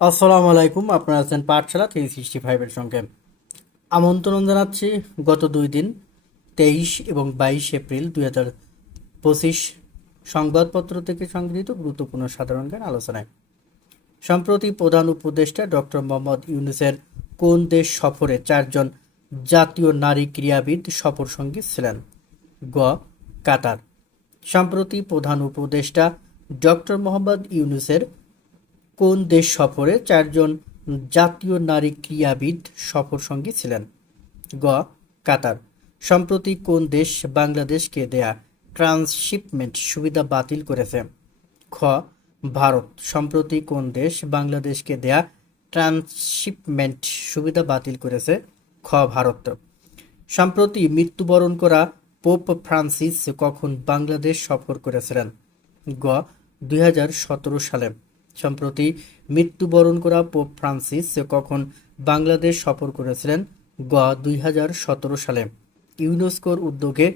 আসসালামু আলাইকুম, আপনারা আছেন পাঠশালা থ্রি সিক্সটি ফাইভের সঙ্গে। আমন্ত্রণ জানাচ্ছি, গত দুই দিন, তেইশ এবং বাইশ এপ্রিল দুই হাজার পঁচিশ সংবাদপত্র থেকে সংগৃহীত গুরুত্বপূর্ণ সাধারণ জ্ঞান আলোচনায়। সম্প্রতি প্রধান উপদেষ্টা ডক্টর মোহাম্মদ ইউনুসের কোন দেশ সফরে চারজন জাতীয় নারী ক্রীড়াবিদ সফর সঙ্গী ছিলেন? গ, কাতার। সম্প্রতি প্রধান উপদেষ্টা ডক্টর মোহাম্মদ ইউনুসের কোন দেশ সফরে চারজন জাতীয় নারী ক্রীড়াবিদ সফর সঙ্গী ছিলেন? গ. কাতার। সম্প্রতি কোন দেশ বাংলাদেশকে দেয়া ট্রান্সশিপমেন্ট সুবিধা বাতিল করেছে? খ. ভারত। সম্প্রতি কোন দেশ বাংলাদেশকে দেয়া ট্রান্সশিপমেন্ট সুবিধা বাতিল করেছে? খ. ভারত। সম্প্রতি মৃত্যুবরণ করা পোপ ফ্রান্সিস কখন বাংলাদেশ সফর করেছিলেন? গ. দুই হাজার সতেরো সালে। সম্প্রতি মৃত্যুবরণ করা পোপ ফ্রান্সিস কখন বাংলাদেশ সফর করেছিলেন গ দুই হাজার সতেরো সালে। ইউনেস্কোর উদ্যোগে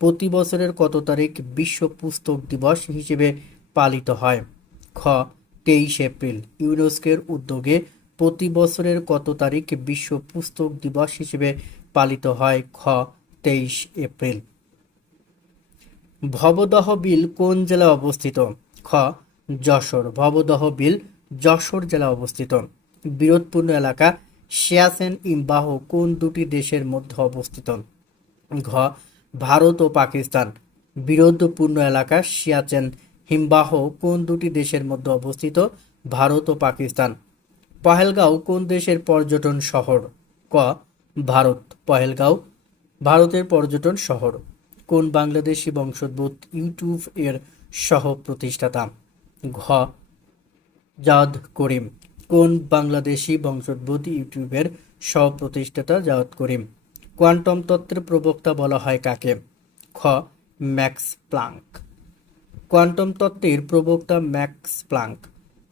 প্রতি বছরের কত তারিখ বিশ্ব পুস্তক দিবস হিসেবে পালিত হয়? খ, তেইশ এপ্রিল। ইউনেস্কোর উদ্যোগে প্রতি বছরের কত তারিখ বিশ্ব পুস্তক দিবস হিসেবে পালিত হয়? খ, তেইশ এপ্রিল। ভবদহ বিল কোন জেলায় অবস্থিত? খ যশোর। ভবদহ বিল যশোর জেলা অবস্থিত। বিরোধপূর্ণ এলাকা সিয়াচেন ইম্বাহ কোন দুটি দেশের মধ্যে অবস্থিত? ঘ. ভারত ও পাকিস্তান। বিরোধপূর্ণ এলাকা সিয়াচেন হিমবাহ কোন দুটি দেশের মধ্যে অবস্থিত? ভারত ও পাকিস্তান। পহেলগাঁও কোন দেশের পর্যটন শহর? ক. ভারত। পহেলগাঁও ভারতের পর্যটন শহর। কোন বাংলাদেশি বংশোদ্ভূত ইউটিউব এর সহ প্রতিষ্ঠাতা ঘ। জাদ করিম। কোন বাংলাদেশি বংশোদ্ভূত ইউটিউবের সহ প্রতিষ্ঠাতা জাওয়াদ করিম? কোয়ান্টাম তত্ত্বের প্রবক্তা বলা হয় কাকে? খ, ম্যাক্স প্লাঙ্ক। কোয়ান্টাম তত্ত্বের প্রবক্তা ম্যাক্স প্লাঙ্ক।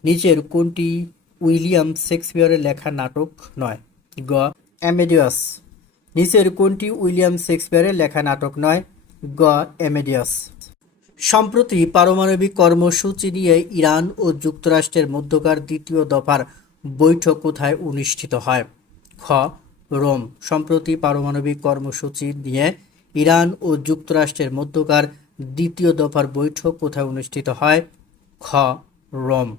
নিচের কোনটি উইলিয়াম শেক্সপিয়ারের লেখা নাটক নয়? গ, অ্যামেডিয়াস। নিচের কোনটি উইলিয়াম শেক্সপিয়ারের লেখা নাটক নয়? গ, অ্যামেডিয়াস। সম্প্রতি পারমাণবিক কর্মসূচি নিয়ে ইরান ও যুক্তরাষ্ট্রের মধ্যকার দ্বিতীয় দফার বৈঠক কোথায় অনুষ্ঠিত হয়? খ. রোম। সম্প্রতি পারমাণবিক কর্মসূচি নিয়ে ইরান ও যুক্তরাষ্ট্রের মধ্যকার দ্বিতীয় দফার বৈঠক কোথায় অনুষ্ঠিত হয়? খ. রোম।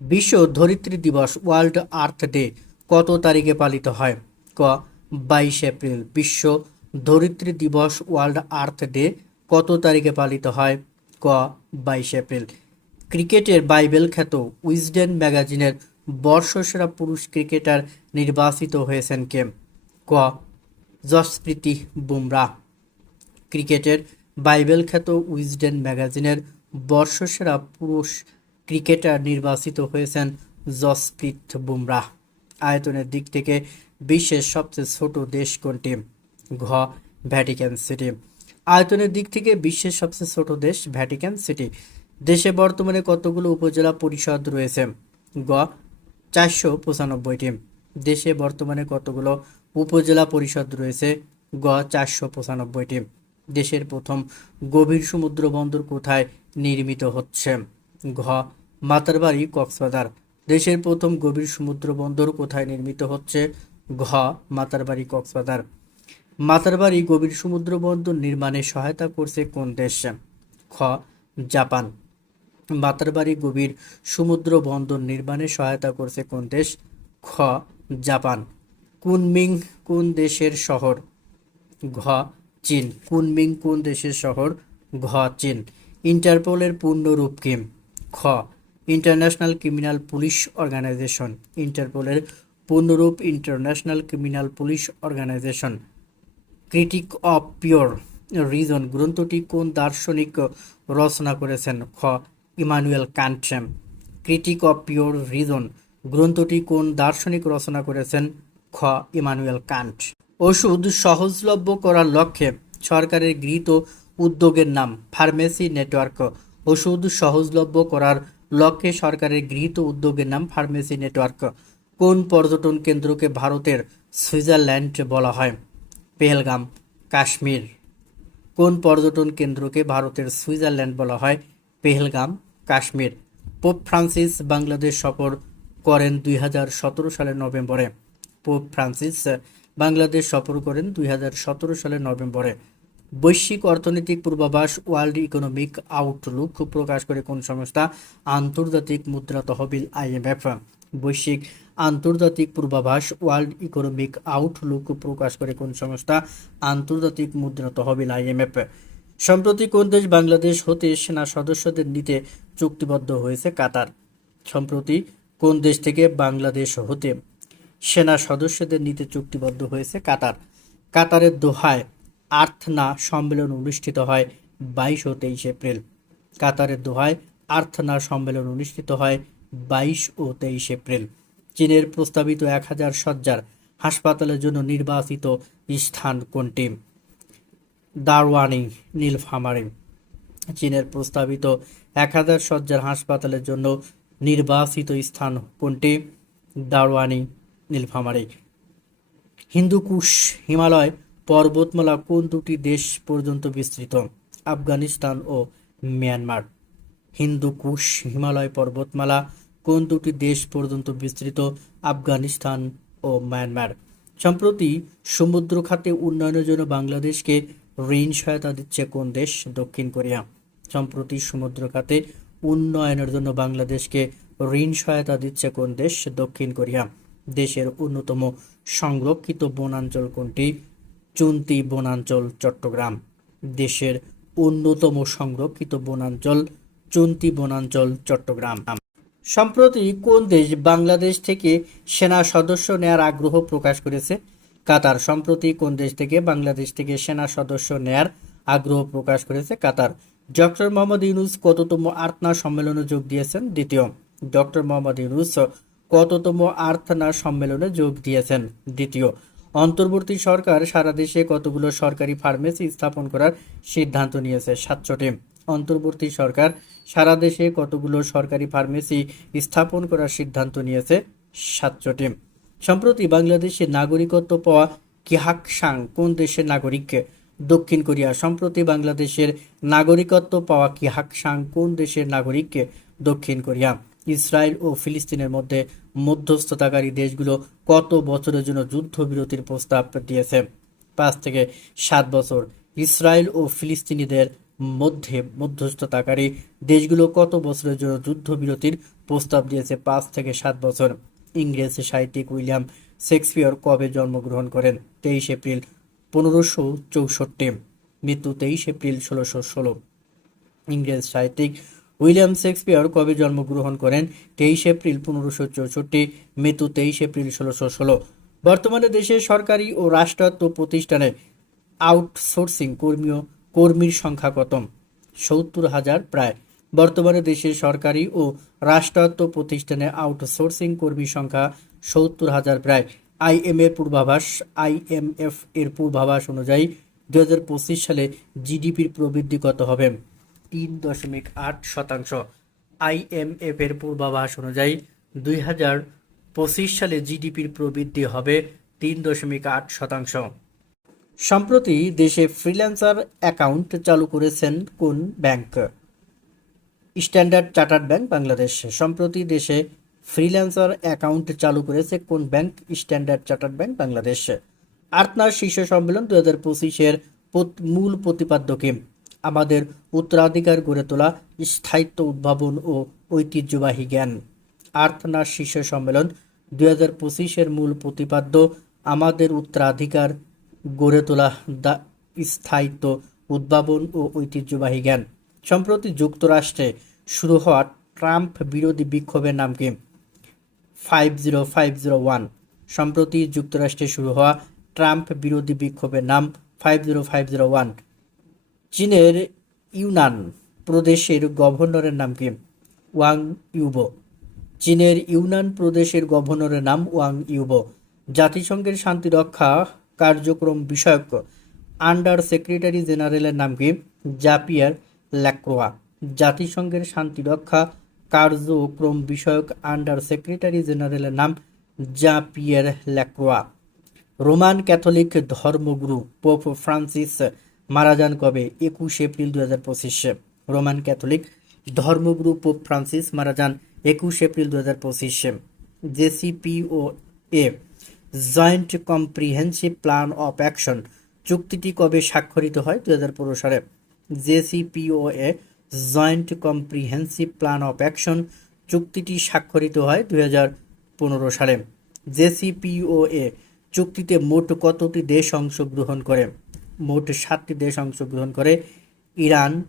বিশ্ব ধরিত্রী দিবস, ওয়ার্ল্ড আর্থ ডে, কত তারিখে পালিত হয়? ক. বাইশ এপ্রিল। বিশ্ব ধরিত্রী দিবস, ওয়ার্ল্ড আর্থ ডে কত তারিখে পালিত হয়? ক, বাইশ এপ্রিল। ক্রিকেটের বাইবেল খ্যাত উইজডেন ম্যাগাজিনের বর্ষসেরা পুরুষ ক্রিকেটার নির্বাচিত হয়েছেন কে? ক জসপ্রীতি বুমরাহ ক্রিকেটের বাইবেল খ্যাত উইজডেন ম্যাগাজিনের বর্ষসেরা পুরুষ ক্রিকেটার নির্বাচিত হয়েছেন জসপ্রীত বুমরাহ আয়তনের দিক থেকে বিশ্বের সবচেয়ে ছোট দেশ কোনটি? ঘ ভ্যাটিকান সিটি। আয়তনের দিক থেকে বিশ্বের সবচেয়ে ছোট দেশ ভ্যাটিকান সিটি। দেশে বর্তমানে কতগুলো উপজেলা পরিষদ রয়েছে? গ, চারশো পঁচানব্বইটি। দেশে বর্তমানে কতগুলো উপজেলা পরিষদ রয়েছে? গ, চারশো পঁচানব্বইটি। দেশের প্রথম গভীর সমুদ্র বন্দর কোথায় নির্মিত হচ্ছে? ঘ, মাতারবাড়ি, কক্সবাজার। দেশের প্রথম গভীর সমুদ্র বন্দর কোথায় নির্মিত হচ্ছে? ঘ, মাতারবাড়ি, কক্সবাজার। মাতারবাড়ি গভীর সমুদ্র বন্দর নির্মাণে সহায়তা করছে কোন দেশ? খ, জাপান। মাতারবাড়ি গভীর সমুদ্র বন্দর নির্মাণে সহায়তা করছে কোন দেশ? খ, জাপান। কুনমিং কোন দেশের শহর? ঘ, চীন। কুনমিং কোন দেশের শহর? ঘ, চীন। ইন্টারপোলের পূর্ণরূপ কি? খ, ইন্টারন্যাশনাল ক্রিমিনাল পুলিশ অর্গানাইজেশন। ইন্টারপোলের পূর্ণরূপ international criminal police organization. Critique of pure reason গ্রন্থটি কোন দার্শনিক রচনা করেছেন? খ. ইমানুয়েল কান্ট্রেম। ক্রিটিক অফ পিওর রিজন গ্রন্থটি কোন দার্শনিক রচনা করেছেন? খ. Immanuel Kant. ওষুধ সহজলভ্য করার লক্ষ্যে সরকারের গৃহীত উদ্যোগের নাম ফার্মেসি নেটওয়ার্ক। ওষুধ সহজলভ্য করার লক্ষ্যে সরকারের গৃহীত উদ্যোগের নাম ফার্মেসি নেটওয়ার্ক। কোন পর্যটন কেন্দ্রকে ভারতের সুইজারল্যান্ড বলা হয়? পেহেলগাম, কাশ্মীর। কোন পর্যটন কেন্দ্রকে ভারতের সুইজারল্যান্ড বলা হয়? পেহেলগাম, কাশ্মীর। পোপ ফ্রান্সিস বাংলাদেশ সফর করেন দুই হাজার সতেরো সালের নভেম্বরে। পোপ ফ্রান্সিস বাংলাদেশ সফর করেন দুই হাজার সতেরো সালের নভেম্বরে। বৈশ্বিক অর্থনৈতিক পূর্বাভাস ওয়ার্ল্ড ইকোনমিক আউটলুক প্রকাশ করে কোন সংস্থা? আন্তর্জাতিক মুদ্রা তহবিল আইএমএফ বৈশ্বিক আন্তর্জাতিক পূর্বাভাস ওয়ার্ল্ড ইকোনমিক আউটলুক প্রকাশ করে কোন সংস্থা? আন্তর্জাতিক মুদ্রা তহবিল আইএমএফ সম্প্রতি কোন দেশ বাংলাদেশ হতে সেনা সদস্যদের নিতে চুক্তিবদ্ধ হয়েছে? কাতার। সম্প্রতি কোন দেশ থেকে বাংলাদেশ হতে সেনা সদস্যদের নিতে চুক্তিবদ্ধ হয়েছে? কাতার। কাতারের দোহায় আর্থনা সম্মেলন অনুষ্ঠিত হয় বাইশ ও তেইশ এপ্রিল। কাতারের দোহায় আর্থনা সম্মেলন অনুষ্ঠিত হয় বাইশ ও তেইশ এপ্রিল। চীনের প্রস্তাবিত এক হাজার সজ্জার হাসপাতালের জন্য নির্বাচিত স্থান কোনটি? দারওয়ানি, নীলফামারী। চীনের প্রস্তাবিত এক হাজার সজ্জার হাসপাতালের জন্য নির্বাচিত স্থান কোনটি? দারওয়ানি, নীলফামারি। হিন্দুকুশ হিমালয় পর্বতমালা কোন দুটি দেশ পর্যন্ত বিস্তৃত? আফগানিস্তান ও মিয়ানমার। হিন্দুকুশ হিমালয় পর্বতমালা কোন দুটি দেশ পর্যন্ত বিস্তৃত? আফগানিস্তান ও মায়ানমার। সম্প্রতি সমুদ্র খাতে উন্নয়নের জন্য বাংলাদেশকে ঋণ সহায়তা দিচ্ছে কোন দেশ? দক্ষিণ কোরিয়া। সম্প্রতি সমুদ্র খাতে উন্নয়নের জন্য বাংলাদেশকে ঋণ সহায়তা দিচ্ছে কোন দেশ? দক্ষিণ কোরিয়া। দেশের অন্যতম সংরক্ষিত বনাঞ্চল কোনটি? চুন্তি বনাঞ্চল, চট্টগ্রাম। দেশের অন্যতম সংরক্ষিত বনাঞ্চল, চুন্তি বনাঞ্চল, চট্টগ্রাম। সম্প্রতি কোন দেশ বাংলাদেশ থেকে সেনা সদস্য নেয়ার আগ্রহ প্রকাশ করেছে? কাতার। সম্প্রতি কোন দেশ থেকে বাংলাদেশ থেকে সেনা সদস্য নেয়ার আগ্রহ প্রকাশ করেছে? কাতার। ডক্টর মোহাম্মদ ইউনুস কততম আর্থনা সম্মেলনে যোগ দিয়েছেন? দ্বিতীয়, ডক্টর মোহাম্মদ ইউনুস কততম আর্থনা সম্মেলনে যোগ দিয়েছেন? দ্বিতীয় অন্তর্বর্তী সরকার সারা দেশে কতগুলো সরকারি ফার্মেসি স্থাপন করার সিদ্ধান্ত নিয়েছে? সাতশোটি। অন্তর্বর্তী সরকার সারা দেশে কতগুলো সরকারি ফার্মেসি স্থাপন করার সিদ্ধান্ত নিয়েছে? সাতশোটি। সম্প্রতি বাংলাদেশের নাগরিকত্ব পাওয়া কিহাক সাং কোন দেশের নাগরিক? দক্ষিণ কোরিয়া। সম্প্রতি বাংলাদেশের নাগরিকত্ব পাওয়া কিহাক সাং কোন দেশের নাগরিককে দক্ষিণ কোরিয়া। ইসরায়েল ও ফিলিস্তিনের মধ্যে মধ্যস্থতাকারী দেশগুলো কত বছরের জন্য যুদ্ধবিরতির প্রস্তাব দিয়েছে? পাঁচ থেকে সাত বছর। ইসরায়েল ও ফিলিস্তিনিদের মধ্যে মধ্যস্থতাকারী দেশগুলো কত বছরের জন্য যুদ্ধবিরতির প্রস্তাব দিয়েছে? পাঁচ থেকে সাত বছর। ইংরেজ সাহিত্যিক উইলিয়াম শেক্সপিয়র কবে জন্মগ্রহণ করেন? তেইশ এপ্রিল পনেরোশো চৌষট্টি। মৃত্যু তেইশ এপ্রিল ষোলোশো ষোলো। ইংরেজ সাহিত্যিক উইলিয়াম শেক্সপিয়র কবে জন্মগ্রহণ করেন? তেইশ এপ্রিল পনেরোশো চৌষট্টি, মৃত্যু তেইশ এপ্রিল ষোলোশো ষোলো। বর্তমানে দেশের সরকারি ও রাষ্ট্রায়ত্ত প্রতিষ্ঠানে আউটসোর্সিং কর্মীয় কর্মীর সংখ্যা কত সত্তর হাজার প্রায়। বর্তমানে দেশের সরকারি ও রাষ্ট্রায়ত্ত প্রতিষ্ঠানে আউটসোর্সিং কর্মী সংখ্যা সত্তর হাজার প্রায়। আইএম এর পূর্বাভাস, আইএমএফ এর পূর্বাভাস অনুযায়ী দু হাজার পঁচিশ সালে জিডিপির প্রবৃদ্ধি কত হবে? তিন দশমিক আট শতাংশ। আইএমএফ এর পূর্বাভাস অনুযায়ী দুই হাজার পঁচিশ সালে জিডিপির প্রবৃদ্ধি হবে তিন দশমিক আট শতাংশ। সম্প্রতি দেশে ফ্রিল্যান্সার অ্যাকাউন্ট চালু করেছেন কোন bank? Standard Chartered Bank Bangladesh. সম্প্রতি দেশে ফ্রিল্যান্সার অ্যাকাউন্ট চালু করেছে কোন bank? Standard Chartered Bank Bangladesh. আর্টনার শীর্ষ সম্মেলন দু হাজার পঁচিশের মূল প্রতিপাদ্য আমাদের উত্তরাধিকার গড়ে তোলা স্থায়িত্ব, উদ্ভাবন ও ঐতিহ্যবাহী জ্ঞান। আর্থনার শীর্ষ সম্মেলন দুই হাজার পঁচিশের মূল প্রতিপাদ্য, আমাদের উত্তরাধিকার গড়ে তোলা দা, স্থায়িত্ব, উদ্ভাবন ও ঐতিহ্যবাহী জ্ঞান। সম্প্রতি যুক্তরাষ্ট্রে শুরু হওয়া ট্রাম্প বিরোধী বিক্ষোভের নাম কি? Five zero five zero one সম্প্রতি যুক্তরাষ্ট্রে শুরু হওয়া ট্রাম্প বিরোধী বিক্ষোভের নাম five zero five zero one চীনের ইউনান প্রদেশের গভর্নরের নাম কি? Wang Yubo. চীনের ইউনান প্রদেশের গভর্নরের নাম ওয়াং ইউবো। জাতিসংঘের শান্তিরক্ষা কার্যক্রম বিষয়ক আন্ডার সেক্রেটারি জেনারেলের নাম কি? জাপিয়ার ল্যাক্রোয়া। জাতিসংঘের শান্তিরক্ষা কার্যক্রম বিষয়ক আন্ডার সেক্রেটারি জেনারেলের নাম জাপিয়ার ল্যাক্রোয়া। রোমান ক্যাথলিক ধর্মগুরু পোপ ফ্রান্সিস মারা যান কবে? একুশ এপ্রিল দু হাজার পঁচিশে। রোমান ক্যাথলিক ধর্মগুরু পোপ ফ্রান্সিস মারা যান একুশ এপ্রিল দু হাজার পঁচিশে। JCPOA joint comprehensive plan of action, চুক্তিটি কবে স্বাক্ষরিত হয় দু হাজার পনেরো সালে? JCPOA joint comprehensive plan of action, চুক্তিটি স্বাক্ষরিত হয় দু হাজার পনেরো সালে। জেসিপিও এ চুক্তিতে মোট কতটি দেশ অংশগ্রহণ করে? মোট সাতটি দেশ অংশগ্রহণ করে, Iran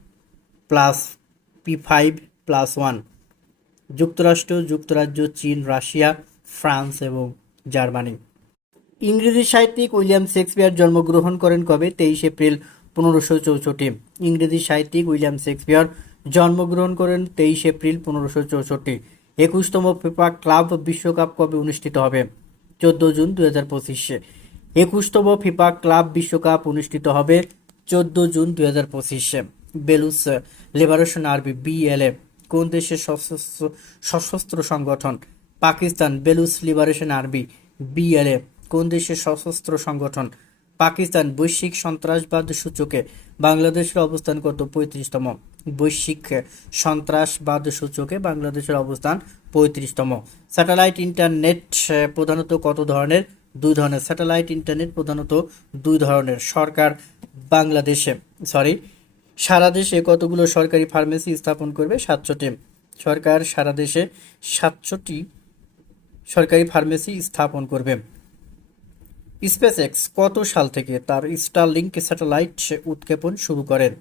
plus P five plus one. যুক্তরাষ্ট্র, যুক্তরাজ্য, চীন, রাশিয়া, ফ্রান্স এবং জার্মানি। ইংরেজি সাহিত্যিক উইলিয়াম শেক্সপিয়ার জন্মগ্রহণ করেন কবে? তেইশ এপ্রিল পনেরোশো চৌষট্টি। ইংরেজি সাহিত্যিক উইলিয়াম শেক্সপিয়ার জন্মগ্রহণ করেন তেইশ এপ্রিল পনেরোশো চৌষট্টি। একুশতম ফিফা ক্লাব বিশ্বকাপ কবে অনুষ্ঠিত হবে? চোদ্দ জুন দু হাজার পঁচিশে। একুশতম ফিফা ক্লাব বিশ্বকাপ অনুষ্ঠিত হবে চোদ্দ জুন দুই হাজার পঁচিশে। বেলুস লিবারেশন আর্মি বিএলএ কোন দেশের সশস্ত্র সশস্ত্র সংগঠন? Pakistan Baloch liberation army BLA কোন দেশের সশস্ত্র সংগঠন? পাকিস্তান, বৈশ্বিক সন্ত্রাসবাদ সূচকে। বাংলাদেশের অবস্থান কত? পঁয়ত্রিশতম। বৈশ্বিক সন্ত্রাসবাদ সূচকে বাংলাদেশের অবস্থান পঁয়ত্রিশতম। স্যাটেলাইট ইন্টারনেট প্রধানত কত ধরনের? দুই ধরনের স্যাটেলাইট ইন্টারনেট প্রধানত দুই ধরনের সরকার বাংলাদেশে। সরি সারা দেশে কতগুলো সরকারি ফার্মেসি স্থাপন করবে? সাতশোটি। সরকার সারা দেশে সাতশোটি সরকারি ফার্মেসি স্থাপন করবে। স্পেস এক্স কত সাল থেকে তার স্টারলিংক স্যাটেলাইট উৎক্ষেপণ শুরু করেন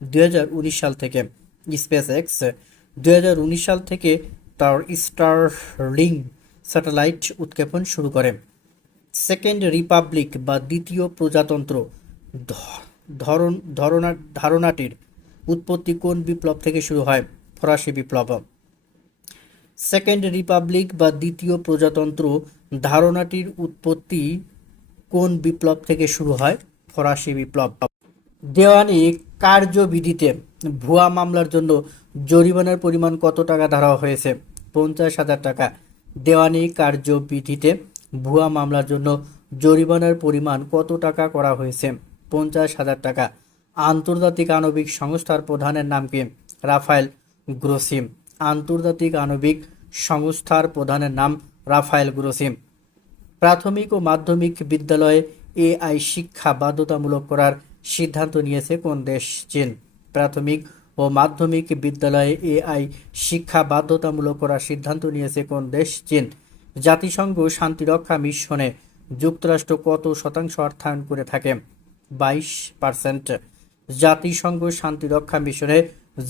দু হাজার উনিশ সাল থেকে। স্পেস এক্স দুই হাজার উনিশ সাল থেকে তার স্টারলিং স্যাটেলাইট উৎক্ষেপণ শুরু করে। সেকেন্ড রিপাবলিক বা দ্বিতীয় প্রজাতন্ত্র। ধরন ধারণা ধারণাটির উৎপত্তি কোন বিপ্লব থেকে শুরু হয়? ফরাসি বিপ্লব। সেকেন্ড রিপাবলিক বা দ্বিতীয় প্রজাতন্ত্র ধারণাটির উৎপত্তি কোন বিপ্লব থেকে শুরু হয়? ফরাসি বিপ্লব। দেওয়ানি কার্যবিধিতে ভুয়া মামলার জন্য জরিমানার পরিমাণ কত টাকা ধরা হয়েছে? পঞ্চাশ হাজার টাকা। দেওয়ানি কার্যবিধিতে ভুয়া মামলার জন্য জরিমানার পরিমাণ কত টাকা করা হয়েছে? পঞ্চাশ হাজার টাকা। আন্তর্জাতিক আণবিক সংস্থার প্রধানের নাম কি? রাফায়েল গ্রোসিম। আন্তর্জাতিক আণবিক সংস্থার প্রধানের নাম রাফায়েল গ্রোসিম। প্রাথমিক ও মাধ্যমিক বিদ্যালয়ে এআই শিক্ষা বাধ্যতামূলক করার সিদ্ধান্ত নিয়েছে কোন দেশ? চীন। প্রাথমিক ও মাধ্যমিক বিদ্যালয়ে এআই শিক্ষা বাধ্যতামূলক করার সিদ্ধান্ত নিয়েছে কোন দেশ? চীন। জাতিসংঘ শান্তিরক্ষা মিশনে যুক্তরাষ্ট্র কত শতাংশ অর্থায়ন করে থাকে? বাইশ পার্সেন্ট। জাতিসংঘ শান্তিরক্ষা মিশনে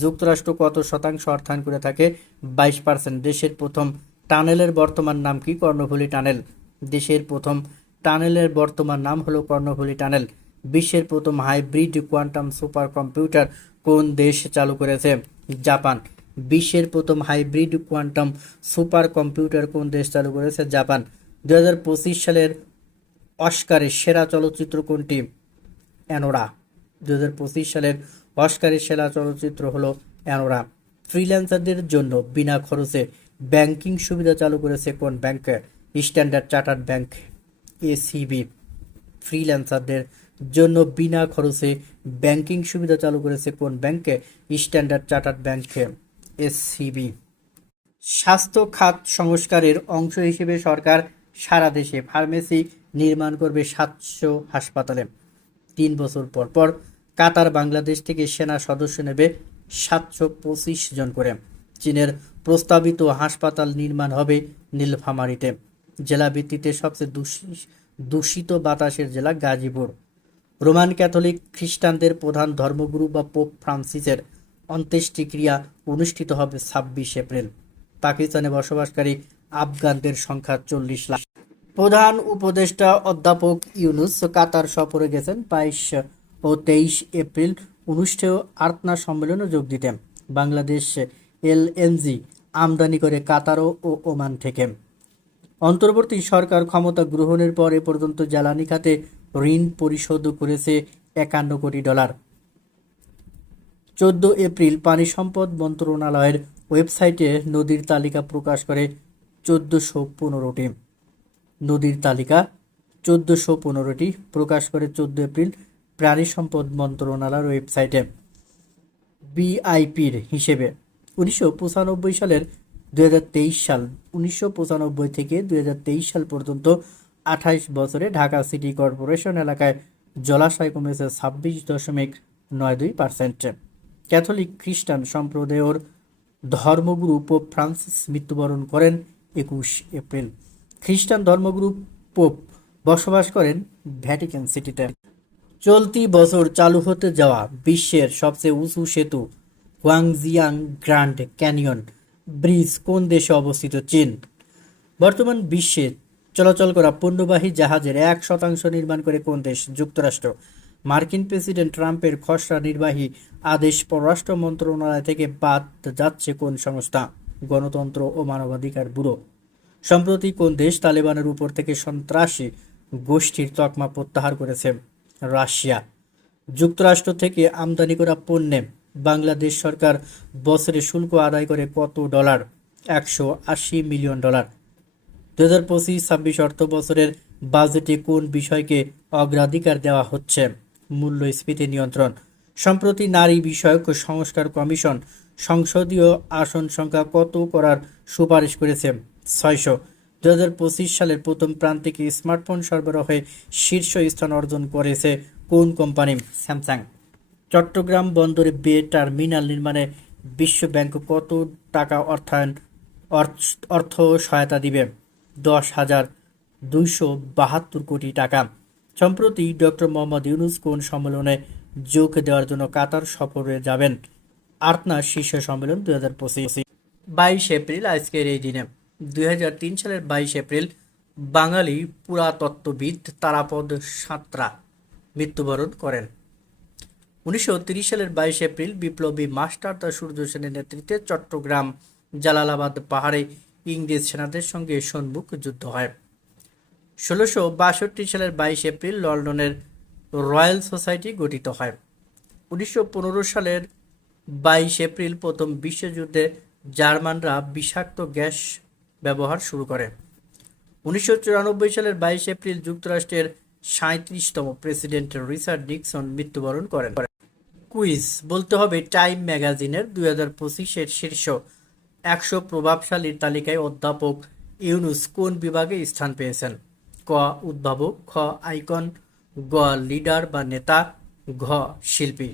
যুক্তরাষ্ট্র কত শতাংশ অর্থায়ন করে থাকে? বাইশ পার্সেন্ট। দেশের প্রথম টানেলের বর্তমান নাম কি? কর্ণফুলী টানেল। দেশের প্রথম টানেলের বর্তমান নাম হলো কর্ণফুলী টানেল। বিশ্বের প্রথম হাইব্রিড কোয়ান্টাম সুপার কম্পিউটার কোন দেশ চালু করেছে? জাপান। বিশ্বের প্রথম হাইব্রিড কোয়ান্টাম সুপার কম্পিউটার কোন দেশ চালু করেছে? জাপান। দুহাজার পঁচিশ সালের অস্কারের সেরা চলচ্চিত্র কোনটি? অ্যানোরা। দু হাজার পঁচিশ সালের অস্কারের সেরা চলচ্চিত্র হলো অ্যানোরা। ফ্রিল্যান্সারদের জন্য বিনা খরচে ব্যাংকিং সুবিধা চালু করেছে কোন bank? Standard Chartered Bank SCB ফ্রিল্যান্সারদের জন্য বিনা খরচে ব্যাংকিং সুবিধা চালু করেছে কোন ব্যাংকে? স্ট্যান্ডার্ড চার্টার্ড ব্যাংকে। এসসিবি। স্বাস্থ্য খাত সংস্কারের অংশ হিসেবে সরকার সারা দেশে ফার্মেসি নির্মাণ করবে সাতশো হাসপাতালে। তিন বছর পর পর কাতার বাংলাদেশ থেকে সেনা সদস্য নেবে সাতশো পঁচিশ জন করে। চীনের প্রস্তাবিত হাসপাতাল নির্মাণ হবে নীলফামারীতে। জেলা ভিত্তিতে সবচেয়ে দূষি- দূষিত বাতাসের জেলা গাজীপুর। রোমান ক্যাথলিক খ্রিস্টানদের প্রধান ধর্মগুরু বা পোপ ফ্রান্সিসের অন্ত্যেষ্টিক্রিয়া অনুষ্ঠিত হবে ছাব্বিশ এপ্রিল। পাকিস্তানে বসবাসকারী আফগানদের সংখ্যা চল্লিশ লাখ। প্রধান উপদেষ্টা অধ্যাপক ইউনুস কাতার সফরে গেছেন বাইশ ও তেইশ এপ্রিল। অনুষ্ঠেয় আর্তনা সম্মেলনে যোগ দিতেন। বাংলাদেশ এলএনজি আমদানি করে কাতার ও ওমান থেকে। অন্তর্বর্তী সরকার ক্ষমতা গ্রহণের পর এ পর্যন্ত জ্বালানি খাতে ঋণ পরিশোধ করেছে একান্ন কোটি ডলার। চোদ্দ এপ্রিল পানি সম্পদ মন্ত্রণালয়ের ওয়েবসাইটে নদীর তালিকা প্রকাশ করে চোদ্দোশো পনেরোটি। নদীর তালিকা চোদ্দোশো পনেরোটি প্রকাশ করে চোদ্দ এপ্রিল প্রাণী সম্পদ মন্ত্রণালয়ের ওয়েবসাইটে। বিআইপির হিসেবে উনিশশো পঁচানব্বই সালের দু হাজার তেইশ সাল, উনিশশো পঁচানব্বই থেকে দু হাজার তেইশ সাল পর্যন্ত আঠাইশ বছরে ঢাকা সিটি কর্পোরেশন এলাকায় জলাশয় কমেছে ছাব্বিশ দশমিক নয় দুই পার্সেন্ট। ক্যাথলিক খ্রিস্টান সম্প্রদায়ের ধর্মগুরু পোপ ফ্রান্সিস মৃত্যুবরণ করেন একুশ এপ্রিল। খ্রিস্টান ধর্মগুরু পোপ বসবাস করেন ভ্যাটিকান সিটিতে। চলতি বছর চালু হতে যাওয়া বিশ্বের সবচেয়ে উঁচু সেতু ওয়াংজিয়াং গ্র্যান্ড ক্যানিয়ন ব্রিজ কোন দেশে অবস্থিত? চীন। বর্তমান বিশ্বে চলাচল করা পণ্যবাহী জাহাজের এক শতাংশ নির্মাণ করে কোন দেশ? যুক্তরাষ্ট্র। মার্কিন প্রেসিডেন্ট ট্রাম্পের খসড়া নির্বাহী আদেশ পররাষ্ট্র মন্ত্রণালয় থেকে বাদ যাচ্ছে কোন সংস্থা? গণতন্ত্র ও মানবাধিকার ব্যুরো। সম্প্রতি কোন দেশ তালেবানের উপর থেকে সন্ত্রাসী গোষ্ঠীর তকমা প্রত্যাহার করেছে? রাশিয়া। যুক্তরাষ্ট্র থেকে আমদানি করা পণ্যে বাংলাদেশ সরকার বছরে শুল্ক আদায় করে কত ডলার? একশো আশি মিলিয়ন ডলার। দু হাজার পঁচিশ ছাব্বিশ অর্থ বছরের বাজেটে কোন বিষয়কে অগ্রাধিকার দেওয়া হচ্ছে? মূল্যস্ফীতি নিয়ন্ত্রণ। সম্প্রতি নারী বিষয়ক সংস্কার কমিশন সংসদীয় আসন সংখ্যা কত করার সুপারিশ করেছে? ছয়শো। দু হাজার পঁচিশ সালের প্রথম প্রান্তিকে স্মার্টফোন সরবরাহে শীর্ষ স্থান অর্জন করেছে কোন কোম্পানি? স্যামসাং। চট্টগ্রাম বন্দরে বে টার্মিনাল নির্মাণে বিশ্ব ব্যাংক কত টাকা অর্থায়ন অর্থ- অর্থ সহায়তা দিবে? দশ হাজার দুইশো বাহাত্তর কোটি টাকা। সম্প্রতি ডক্টর মোহাম্মদ ইউনুস কোন সম্মেলনে যোগ দেওয়ার জন্য কাতার সফরে যাবেন? আর্তনা শীর্ষ সম্মেলন দুই হাজার পঁচিশ। বাইশ এপ্রিল আজকের এই দিনে। দুই হাজার তিন সালের বাইশ এপ্রিল বাঙালি পুরাতত্ত্ববিদ তারাপদ সাঁতরা মৃত্যুবরণ করেন। উনিশশো সালের বাইশ এপ্রিল বিপ্লবী মাস্টার দা সূর্য সেনের নেতৃত্বে চট্টগ্রাম জালালাবাদ পাহাড়ে ইংরেজ সেনাদের সঙ্গে সম্মুখ যুদ্ধ হয়। ষোলোশো বাষট্টি সালের বাইশ এপ্রিল লন্ডনের রয়্যাল সোসাইটি গঠিত হয়। উনিশশো পনেরো সালের বাইশ এপ্রিল প্রথম বিশ্বযুদ্ধে জার্মানরা বিষাক্ত গ্যাস ব্যবহার শুরু করে। উনিশশো চুরানব্বই সালের বাইশ এপ্রিল যুক্তরাষ্ট্রের সাঁত্রিশতম প্রেসিডেন্ট রিচার্ড নিক্সন মৃত্যুবরণ করেন। কুইজ, বলতে হবে টাইম ম্যাগাজিনের দুই হাজার পঁচিশের শীর্ষ একশো প্রভাবশালীর তালিকায় অধ্যাপক ইউনুস কোন বিভাগে স্থান পেয়েছেন? ক উদ্ভাবক খ আইকন গ লিডার বা নেতা ঘ শিল্পী।